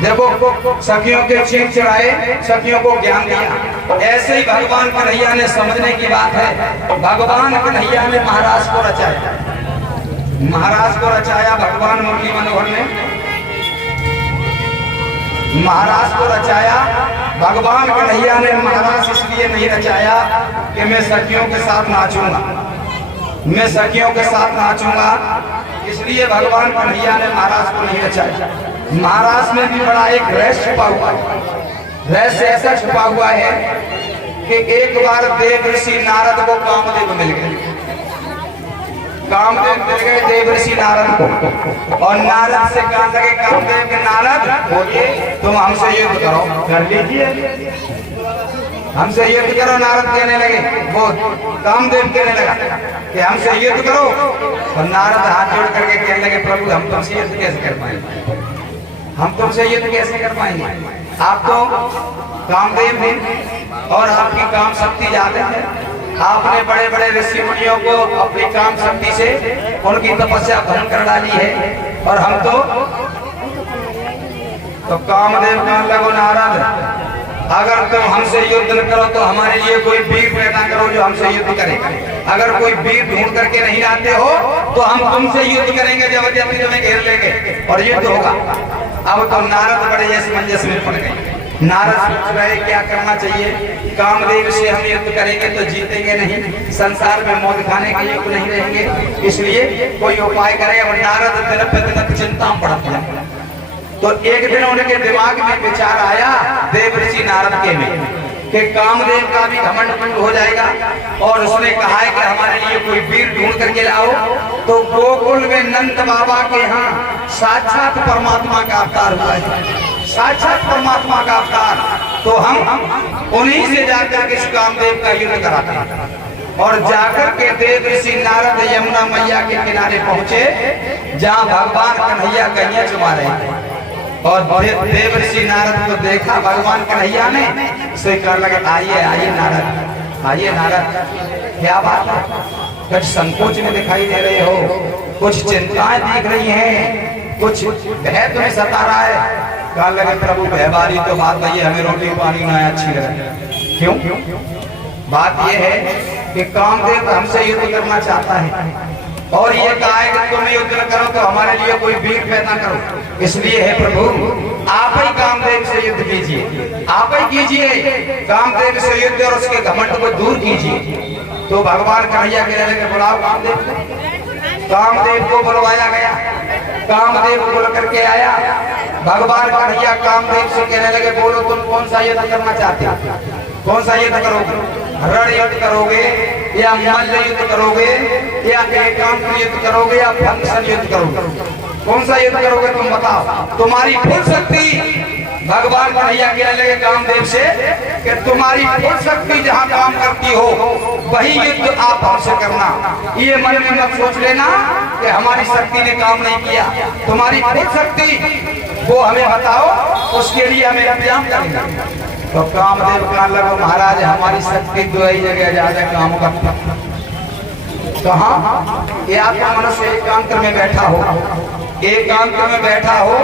देखो सखियों के चीर चुराए, सखियों को ज्ञान दिया। ऐसे ही भगवान कन्हैया ने समझने की बात है, भगवान कन्हैया ने महाराज को रचाया, महाराज को रचाया। भगवान मुरली मनोहर ने महाराज को रचाया। भगवान कन्हैया ने महाराज इसलिए नहीं रचाया कि मैं सखियों के साथ नाचूंगा, मैं सखियों के साथ नाचूंगा, इसलिए भगवान कन्हैया ने महाराज को नहीं रचाया। महाराज में भी बड़ा एक रहस्य छुपा हुआ है। रहस्य ऐसा छुपा हुआ है कि एक बार देव ऋषि नारद को कामदेव मिल गए, कामदेव मिल गए देव ऋषि नारद को, और नारद से कहने लगे कामदेव के नारद बोलिए तुम हमसे युद्ध करो, कर लीजिए, हमसे युद्ध करो। नारद कहने लगे, वो कामदेव कहने लगा कि हमसे युद्ध करो, और नारद हाथ जोड़ करके कहने लगे प्रभु हम तुमसे युद्ध कैसे कर पाएंगे, हम तुमसे युद्ध कैसे कर पाएंगे, आप तो कामदेव हैं और आपकी काम शक्ति ज्यादा है, आपने बड़े बड़े ऋषि मुनियों को अपनी काम शक्ति से उनकी तपस्या भंग कर डाली है, और हम तो कामदेव कहने लगो नारद अगर तुम हमसे युद्ध न करो तो हमारे लिए कोई वीर पैदा करो जो हमसे युद्ध करे। अगर कोई वीर ढूंढ करके नहीं लाते हो तो हम तुमसे युद्ध करेंगे, जबरदस्ती तुम्हें घेर लेंगे और युद्ध होगा। अब तो नारद बड़े असमंजस में पड़ गए। नारद सोच रहे क्या करना चाहिए, कामदेव से हम युद्ध करेंगे तो जीतेंगे नहीं, संसार में मौत खाने के योग नहीं रहेंगे, इसलिए कोई उपाय करें। और नारद दिन प्रतिदिन चिंता में पड़ता है। तो एक दिन उनके दिमाग में विचार आया देव ऋषि नारद के में कि कामदेव का भी घमंड भंग हो जाएगा, और उसने कहा है कि हमारे लिए कोई वीर ढूंढ करके लाओ। तो गोकुल में नंद बाबा के यहाँ साक्षात परमात्मा का अवतार हुआ है, साक्षात परमात्मा का अवतार, तो हम उन्हीं से जाकर के कामदेव का युद्ध कराते हैं। और जाकर के देव ऋषि नारद यमुना मैया के किनारे पहुंचे जहाँ भगवान कन्हैया कन्या चुमा रहे थे, और देव ऋषि नारद को देखा भगवान कन्हैया ने, उसे कहने लगे आइए आइए नारद, आइए नारद, क्या बात है, कुछ संकोच में दिखाई दे रहे हो, कुछ चिंताएं दिख रही हैं, कुछ भय तुम्हें सता रहा है। कहने लगे प्रभु भयबारी तो बात नहीं है, हमें रोटी पानी ना अच्छी लगे। क्यों? बात यह है कि कामदेव हमसे युद्ध करना चाहता है, और ये कहा है कि तुम युद्ध न करो तो हमारे लिए कोई वीर पैदा करो, इसलिए है प्रभु आप ही कामदेव से युद्ध कीजिए, आप ही कीजिए कामदेव से युद्ध और उसके घमंड को दूर कीजिए। तो भगवान कन्हैया कहने लगे बुलाओ कामदेव को। कामदेव को बुलवाया गया, कामदेव बुल करके आया। भगवान कन्हैया कामदेव से कहने लगे बोलो तुम कौन सा युद्ध करना चाहते हो, कौन सा युद्ध करोगे, रण युद्ध करोगे या मल्ल युद्ध करोगे या एकांत युद्ध करोगे या फंक्शन युद्ध करोगे, कौन सा युद्ध करोगे तुम बताओ, तुम्हारी फुल शक्ति। भगवान कन्हैया कहने लगे कामदेव से कि तुम्हारी फुल शक्ति जहाँ काम करती हो वही युद्ध आप हमसे करना, ये मन में मत सोच लेना कि हमारी शक्ति ने काम नहीं किया, तुम्हारी फुल शक्ति वो हमें बताओ, उसके लिए हमें इंतजाम करेंगे। तो कामदेव कहने लगे महाराज हमारी शक्ति दो ही जगह ज्यादा काम करता, कहाँ कि आपका मनुष्य एकांत में बैठा हो, एकांत में बैठा हो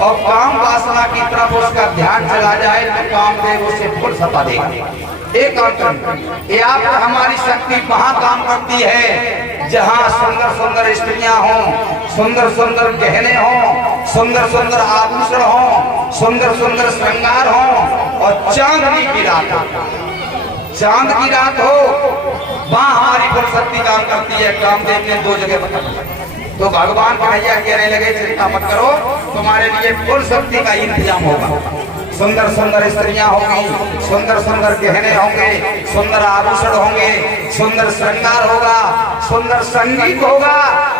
और काम वासना की तरफ उसका ध्यान चला जाए तो कामदेव उसे फुल सपा देगा। एकांत में ये आप हमारी शक्ति वहाँ काम करती है जहाँ सुंदर सुंदर स्त्रियां हों, सुंदर सुंदर गहने हों, सुंदर सुंदर आभूषण हों, सुंदर सुंदर श्रृंगार हों, और चांदनी की रात हो, चांद की रात हो, वहाँ हमारी फुल शक्ति काम करती है। कामदेव ने दो जगह बताया। तो भगवान कन्हैया कहने लगे चिंता मत करो, तुम्हारे लिए फुल शक्ति का इंतजाम होगा, सुंदर सुंदर स्त्रियां होंगी, सुंदर सुंदर गहने होंगे, सुंदर आभूषण होंगे, सुंदर श्रृंगार होगा, सुंदर संगीत होगा,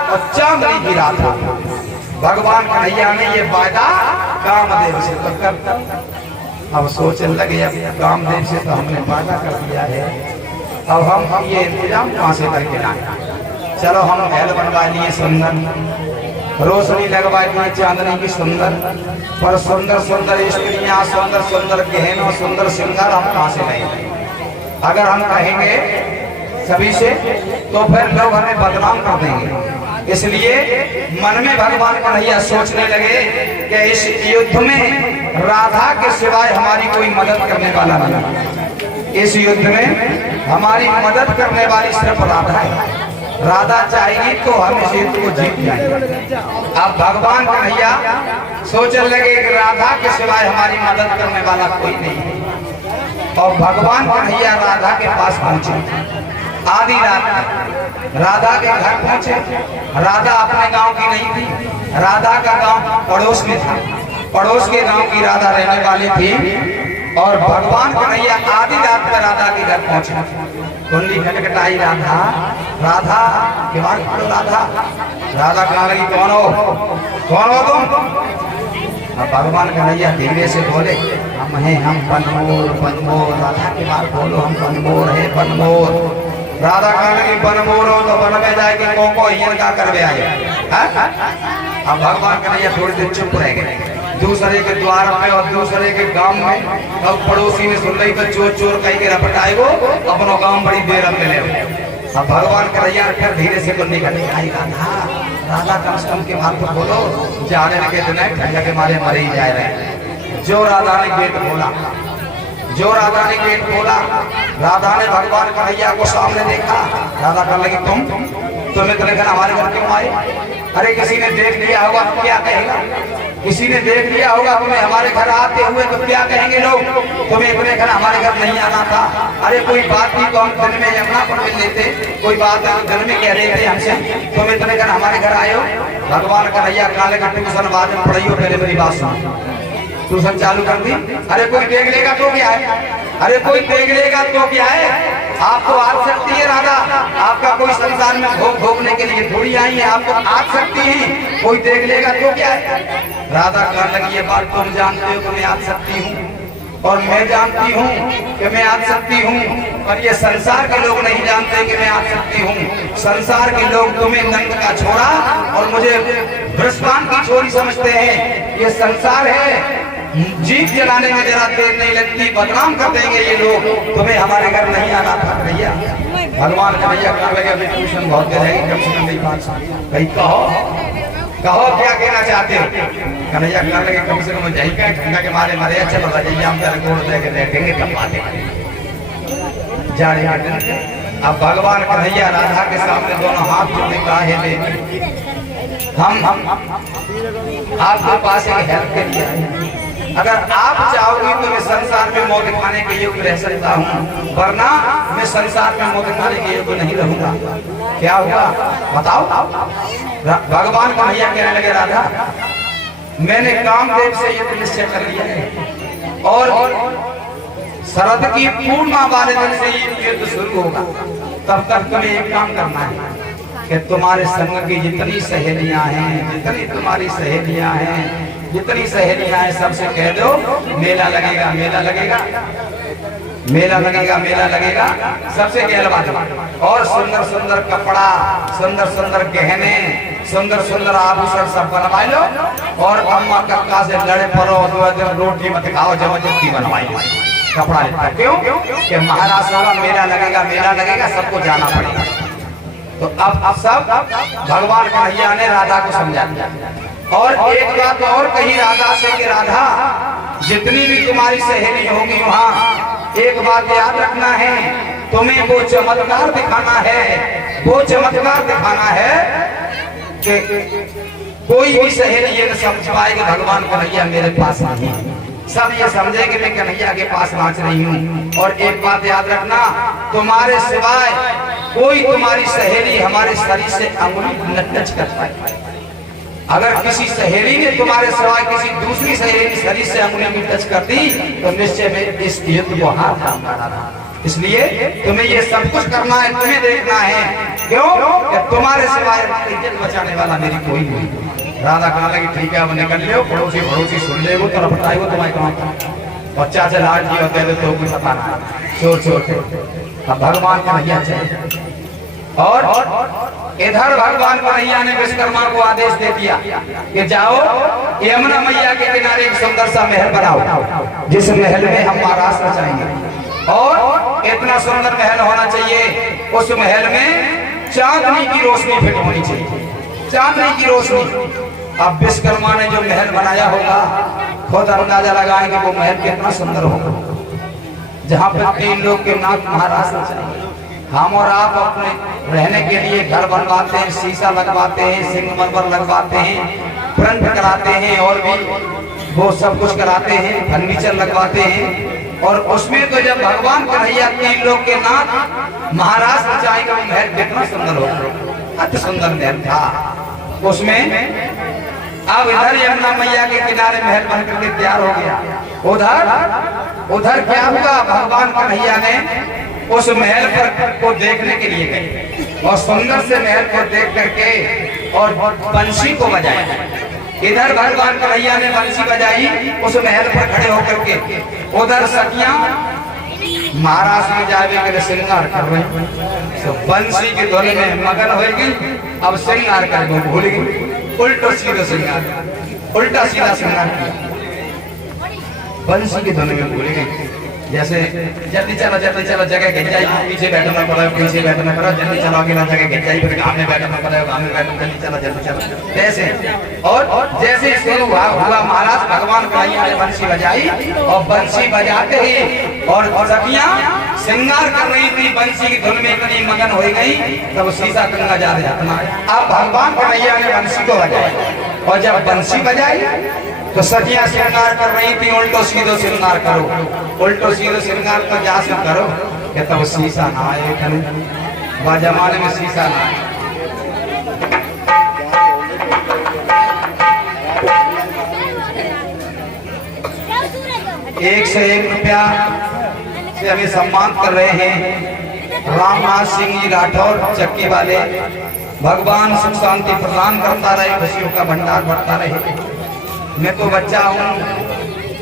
और चांदनी की रात होगी। भगवान कन्हैया ने ये वादा कामदेव से तो कर, अब सोचने लगे अब कामदेव से तो हमने वादा कर दिया है, अब हम ये इंतजाम कहाँ से करके लाए, चलो हम महल बनवा लिए सुंदर, रोशनी लगवा दिए चांदनी की सुंदर, पर सुंदर सुंदर स्त्रियां, सुंदर सुंदर गहनों, सुंदर श्रृंगार हम कहाँ से लाएंगे। अगर हम कहेंगे सभी से तो फिर लोग हमें बदनाम कर देंगे, इसलिए मन में भगवान कन्हैया सोचने लगे कि इस युद्ध में राधा के सिवाय हमारी कोई मदद करने वाला नहीं। इस युद्ध में हमारी मदद करने वाली सिर्फ राधा है। राधा चाहेगी तो हम इस युद्ध को जीत जाएंगे। अब भगवान कन्हैया सोचने लगे कि राधा के सिवाय हमारी मदद करने वाला कोई नहीं है। और भगवान कन्हैया राधा के पास पहुंचे। आधी रात में राधा के घर पहुंचे। राधा अपने गांव की नहीं थी, राधा का गांव पड़ोस में था। पड़ोस के गांव की राधा रहने वाली थी। और भगवान कन्हैया आधी रात में राधा के घर पहुंचे। कुंडी खटखटाई, राधा राधा केवाड़ खोलो राधा। राधा कहने लगी कौन हो तुम? अब भगवान कन्हैया धीरे से बोले हम हैं, हम बनमोर बनमोर। राधा के बार बोलो हम बनमोर है बनमोर। राधा कहने लगी बनमोर हो तो बन में जाए कि को हियन का करवे आए। अब भगवान कन्हैया थोड़ी देर चुप रह गए। दूसरे के द्वार में और दूसरे के गांव में अब पड़ोसी ने सुन रही तो चोर चोर कह के रपटाए वो अपनो गांव बड़ी देर में ले। अब भगवान कन्हैया फिर धीरे से कुंडी खटखटाई, राधा राधा कम से कम के बात तो बोलो। जाने लगे तो नहीं, ठंडा के मारे मरे ही जा रहे। जो राधा ने गेट खोला, जो राधा ने गेट खोला, राधा ने भगवान कन्हैया को सामने देखा। राधा कहने लगी तुम इतने घर हमारे घर क्यों आए? अरे किसी ने देख लिया होगा तो क्या कहेगा? किसी ने देख लिया होगा तुम्हें हमारे घर आते हुए तो क्या कहेंगे लोग? तुम्हें इतने घर हमारे घर नहीं आना था। अरे कोई बात नहीं तो हम दिन में यमुना पर मिल लेते। कोई बात नहीं दिन में कह रहे थे हमसे, तुम इतने घर हमारे घर आए हो। भगवान कन्हैया काले का ट्यूशन बाद में पढ़ाई हो, पहले मेरी बात सुनो। ट्यूशन चालू कर दी। अरे कोई देख लेगा तो क्या है? अरे कोई देख लेगा तो क्या है? आप तो आ सकती है राधा, आपका कोई संसार में भोग भोगने के लिए थोड़ी आई है। आप तो आ सकती है, कोई देख लेगा तो क्या है? राधा कहने लगी ये बात तुम जानते हो कि मैं आ सकती हूँ और मैं जानती हूँ कि मैं आ सकती हूँ, पर ये संसार के लोग नहीं जानते कि मैं आ सकती हूँ। संसार के लोग तुम्हें नंद का छोरा और मुझे बृहस्पति की छोरी समझते हैं। ये संसार है, जीप जलाने में जरा देर नहीं लगती, बदनाम कर देंगे ये लोग। तुम्हें हमारे घर नहीं आना था भैया। भगवान कन्हैया कहने लगे ट्यूशन बहुत देर है, कम से कम मेरी बात भाई कहो क्या कहना चाहते हो? कन्हैया कहने लगे कम से कम यही कहें ठंडा के मारे मारे अच्छा बता जाइए, हम तेरे गोड़ दे के देखेंगे कब बातें जाने। अब भगवान कन्हैया राधा के सामने दोनों हाथ जोड़े कहा है बेटी हम आपके पास एक हेल्प के लिए आए। अगर आप चाहोगी तो मैं संसार में मौत खाने के योग्य रह सकता हूँ, वरना मैं संसार में मौत खाने के योग्य नहीं रहूंगा। क्या होगा बताओ? भगवान कन्हैया कहने लगे राधा मैंने कामदेव से ये निश्चय कर लिया है और शरद की पूर्णिमा वाले दिन से ये युद्ध शुरू होगा। तब तक तुम्हें एक काम करना है कि तुम्हारे संग की जितनी सहेलियां हैं, जितनी तुम्हारी सहेलियां हैं, जितनी सहेलियां हैं सबसे कह दो मेला लगेगा मेला लगेगा मेला लगेगा मेला लगेगा। सबसे कहलवा दो और सुंदर सुंदर कपड़ा, सुंदर सुंदर गहने, सुंदर सुंदर आभूषण सब बनवा लो और अम्मा कक्का से लड़े पड़ो, रोटी मत खाओ, जबरदस्ती बनवाई कपड़ा लेता। क्यों कि महाराज होगा, मेला लगेगा, सबको जाना पड़ेगा। तो अब सब भगवान कन्हैया ने राधा को समझा दिया। और एक बात और कही राधा से कि राधा जितनी भी तुम्हारी सहेली होगी वहाँ एक बात याद रखना है, तुम्हें वो चमत्कार दिखाना है, वो चमत्कार दिखाना है कि कोई भी सहेली ये न समझ पाए कि भगवान कन्हैया मेरे पास नहीं है। सब ये समझे कि मैं कन्हैया के पास नाच रही हूँ। और एक बात याद रखना, तुम्हारे सिवाय कोई तुम्हारी सहेली हमारे शरीर से अंगुली न टच कर पाए। अगर किसी सहेली ने तुम्हारे सिवाय किसी दूसरी सहेली शरीर से अंगुली में टच कर दी तो निश्चय में इस युद्ध को हार जाना। इसलिए तुम्हें ये सब कुछ करना है, तुम्हें देखना है। क्यों कि तुम्हारे सिवाय इज्जत बचाने वाला मेरी कोई नहीं। राधा कहने लगी ठीक है अब निकल लो, पड़ोसी सुन ले वो तो बताएगा तुम्हारे कहाँ बच्चा से लाड जी होते थे तो कुछ पता ना छोड़। अब भगवान कन्हैया चले और इधर भगवान कन्हैया ने विश्वकर्मा को आदेश दे दिया कि जाओ यमुना मैया के किनारे एक सुंदर सा महल बनाओ, जिस महल में हम महाराज रचाएंगे। और इतना सुंदर महल होना चाहिए, उस महल में चांदनी की रोशनी फिट होनी चाहिए। चांदनी की रोशनी। अब विश्वकर्मा ने जो महल बनाया होगा खुद अंदाजा लगाए कि वो महल कितना सुंदर होगा, जहाँ पर 3 लोग के नाथ महाराज चाहिए। हम और आप अपने रहने के लिए घर बनवाते हैं, शीशा लगवाते हैं, सिंगमरमर लगवाते हैं, प्रिंट कराते हैं और भी वो सब कुछ कराते हैं, फर्नीचर लगवाते हैं। और उसमें तो जब भगवान कन्हैया 3 लोग के नाथ महाराज चाहेगा वो महल कितना सुंदर होगा, अति सुंदर महल था उसमें। अब इधर यमुना मैया के किनारे महल बन करके तैयार हो गया। उधर क्या हुआ, भगवान कन्हैया ने उस महल पर को देखने के लिए गए और सुंदर से महल को देख करके और बंसी को बजाया। इधर भगवान कन्हैया ने बंसी बजाई उस महल पर खड़े होकर के, उधर सखियां महाराज में जावे के श्रृंगार कर रहे हैं। तो बंसी की धुन में मगन हो गई, अब श्रृंगार कर भूल गई, उल्टा सीधा श्रृंगार, उल्टा सीधा श्रृंगार किया, बंसी की धुन में भूल गई। जैसे जल्दी चलो जगह गिर जाए, पीछे बैठना पड़ा, पीछे बैठना पड़ा, जल्दी चलो अकेला जगह गिर जाए, फिर गाँव में बैठना पड़ा, गाँव में बैठना, जल्दी चलो ऐसे। और जैसे शुरू हुआ महाराज भगवान कन्हैया ने बंसी बजाई और बंसी बजाते ही और सखियां श्रृंगार कर रही थी, बंसी की धुन में इतनी मगन हो गई तब शीशा गंगा जा रहा। अब भगवान कन्हैया ने बंसी को बजाया और जब बंसी बजाई तो सखियां श्रृंगार कर रही थी, उल्टो सीधो श्रृंगार करो, उल्टो सीधो श्रृंगार तो जा से करो कि तब शीशा ना आए, जमाने में शीशा ना आए। एक से 1 रुपया से हमें सम्मान कर रहे हैं रामनाथ सिंह जी राठौर चक्की वाले। भगवान सुख शांति प्रदान करता रहे, खुशियों का भंडार बढ़ता रहे। मैं तो बच्चा हूँ,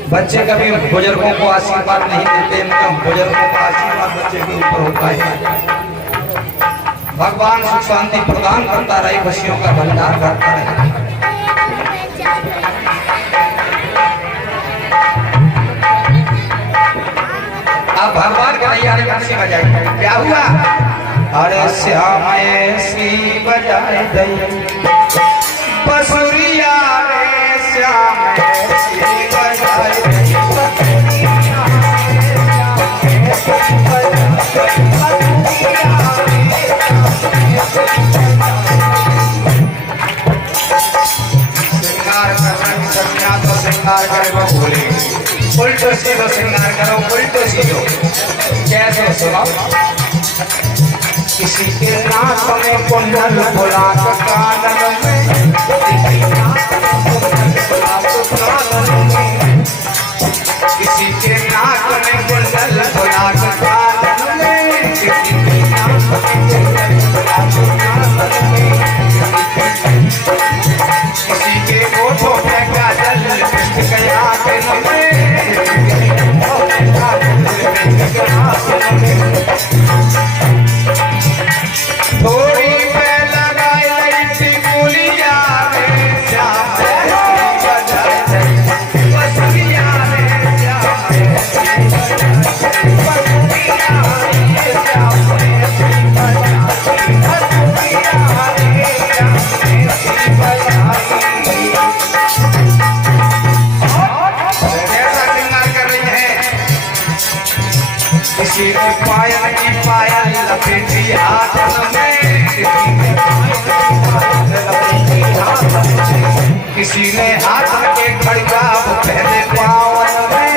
बच्चे कभी बुजुर्गों को आशीर्वाद नहीं देते, मतलब बुजुर्गों का आशीर्वाद बच्चे के ऊपर होता है। भगवान सुख शांति प्रदान करता रहे, खुशियों का भंडार बढ़ता रहे। अब भगवान कन्हैया ने बंसी बजाई, क्या हुआ, अरे श्याम ऐसी बजाए दई बसुरिया रे, श्याम ऐसी बजाए दई श्रृंगार करना सन्या तो श्रृंगार करे वो भूले, उल्टो सीधो श्रृंगार करो, उल्टो सीधो। कैसे सुनो, किसी के नाक में कुंडल बुलाक कानन में, किसी के नाक में कुंडल बुलाक कानन में, किसी के नाक में कुंडल बुलाक कानन में, किसी के होठों पे काजल लिपस्टिक गया दिल में, थोड़ी पे लगाई लड़की बोलिया रे, श्याम ऐसी बजाए दई बसुरिया रे, श्याम ऐसी बजाए दई बसुरिया रे, श्याम ऐसी बजाए दई बसुरिया रे, श्याम ऐसी बजाए दई। कैसा श्रृंगार कर रही है, किसी ने पायल की पायल लपेटी हाथ में, किसी ने हाथ के खड़का पहले पावन में,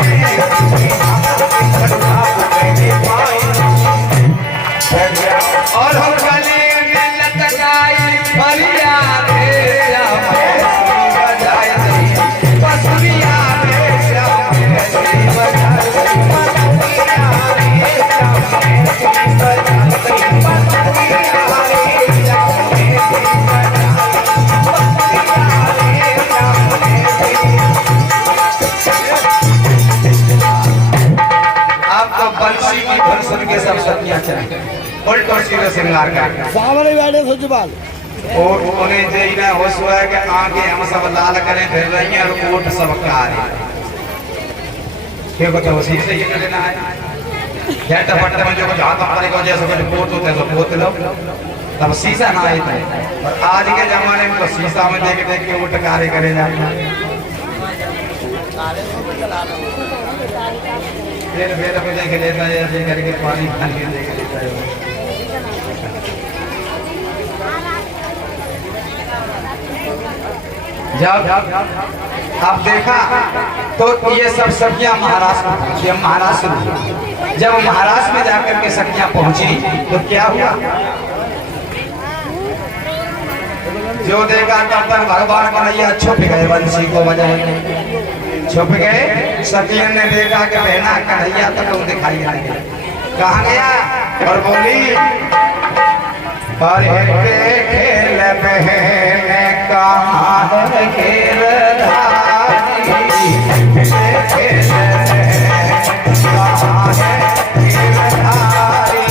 और हम गले में लटकाई फरिया रे, श्याम ऐसी बजाए दई बसुरिया रे, श्याम ऐसी बजाए दई बसुरिया रे, श्याम ऐसी बजाए दई बसुरिया रे, श्याम ऐसी बंसी की धुन सुन के सब सखियां चली, उल्टो सीधे श्रृंगार कर सामने बैठे सोचबाल और उन्हें देना होश हुआ है कि आगे हम सब लाल करें फिर रही हैं और कोट सब कारे के बच्चों उसी से ये लेना है। झट फट में जो कुछ हाथ पड़े को जैसे कुछ कोट होते हैं तो कोट लो, तब शीशा ना आए थे। और आज के जमाने में तो शीशा में देख देख के वो टकारे करे जाते फिर को देख लेता है, ऐसे करके पानी खान के देख लेता है। जब आप देखा तो ये सब सखियां महाराष्ट्र में, जब महाराष्ट्र में जाकर के सखियां पहुंची तो क्या हुआ, जो देखा तब तक भगवान कन्हैया छुप गए, बंसी को बजाए छुप गए। सखियन ने देखा कि बहना कन्हैया तक तो दिखाई नहीं गया, कहाँ गया, और बोली अरे खेल बहन कहाँ है गिरधारी, खेल कहाँ है गिरधारी।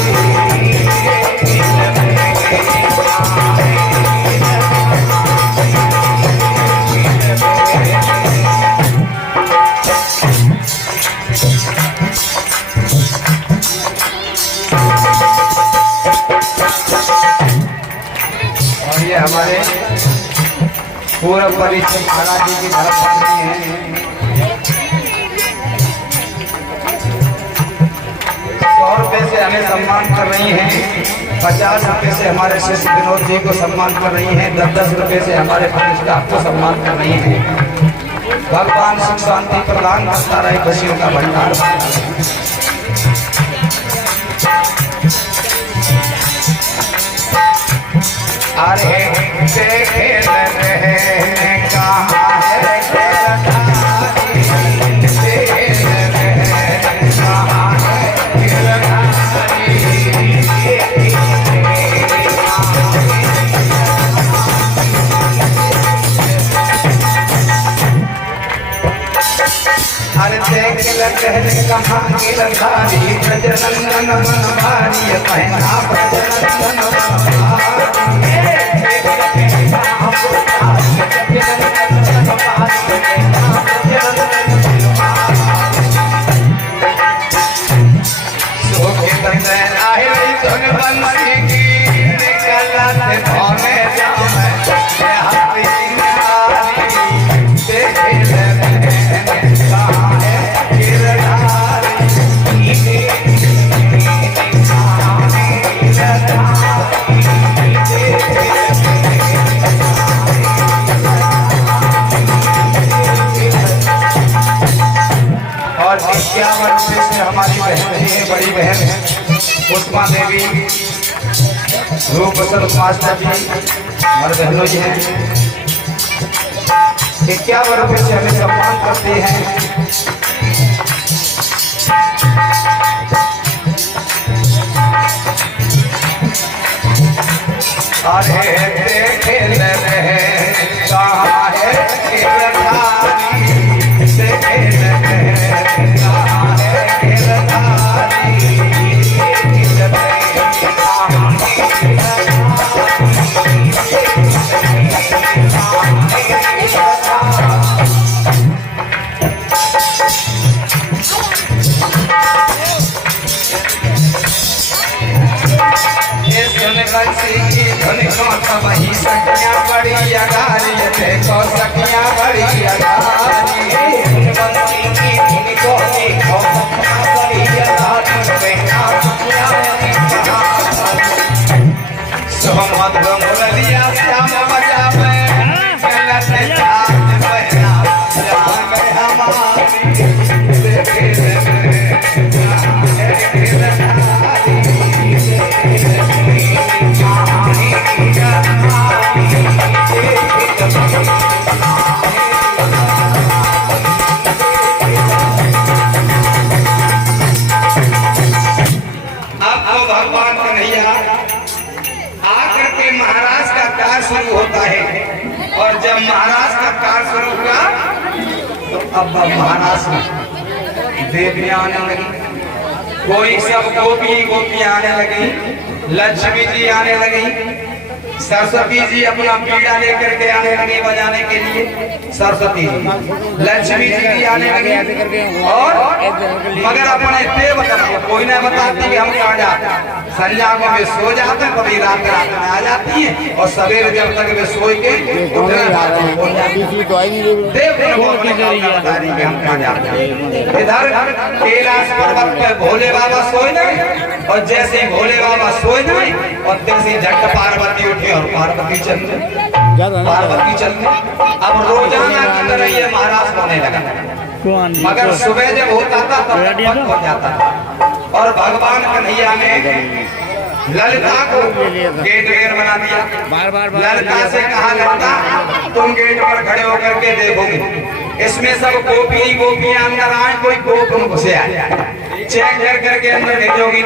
और ये हमारे पूर्व परिचय महाराज जी की धर्मपत्नी है। 100 रुपए से हमें सम्मान कर रही हैं, 50 रुपए से हमारे शिष्य विनोद जी को सम्मान कर रही हैं, 10-10 रुपए से हमारे स्टाफ को सम्मान कर रही हैं। भगवान सुख शांति प्रदान करता रहे, खुशियों का भंडार। अरे खेल रहे कहाँ है गिरधारी, खेल रहे कहाँ है गिरधारी। अरे देख लगे कहाँ गिरधारी, ब्रजनंदन मन भारी पहना ब्रजनंदन हमारी बहन है, बड़ी बहन है उस्मा देवी, रूप बसंत मास्टर जी हमारे बहनों जी हैं। 51 रुपए से हमें सम्मान करते हैं। अरे खेल रहे कहाँ है गिरधारी, खेल रहे कहाँ है गिरधारी। वही सखियां बड़ी अगारी, देखो सखियां बड़ी अगारी। सोमत मुरलिया श्याम बजावे, गलत जात बहना जावे हमारी। भगवान कन्हैया आकर के महाराज का कार्य शुरू होता है, और जब महाराज का कार्य शुरू हुआ तो अब महाराज में देवियां आने लगी, कोई सब गोपियां आने लगी, लक्ष्मी जी आने लगी, सरस्वती जी अपना पीड़ा लेकर के आने लगे बजाने के लिए, सरस्वती जी, लक्ष्मी जी भी आने लगे, और मगर अपने देवता को कोई नहीं बताती कि हम कहाँ जाते। संध्या को वे सो जाते हैं, कभी रात रात में आ जाती है, और सवेरे जब तक वे सोई के उठना देवता को अपने काम का बता रही कि हम कहाँ जाते हैं। इधर कैलाश पर्वत पे भोले बाबा सोए नहीं, और जैसे ही भोले बाबा सोए नहीं और तैसे झट पार्वती उठे और पार्वती चलने, पार्वती चलने। अब रोजाना की तरह ये महाराज होने लगा, मगर सुबह जब होता था तब बंद हो जाता था। और भगवान कन्हैया ने ललिता को गेट वेर बना दिया। ललिता से कहा, ललिता तुम गेट पर खड़े होकर के देखोगे, इसमें सब गोपी गोपियां अंदर आए, कोई गोप न घुसे आए, चेक कर करके अंदर भेजोगी।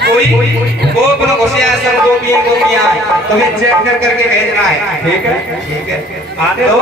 कोई गोप न घुसे आए, सब गोपी गोपियां तुम्हें चेक कर करके भेजना है। ठीक है, ठीक है, आते हो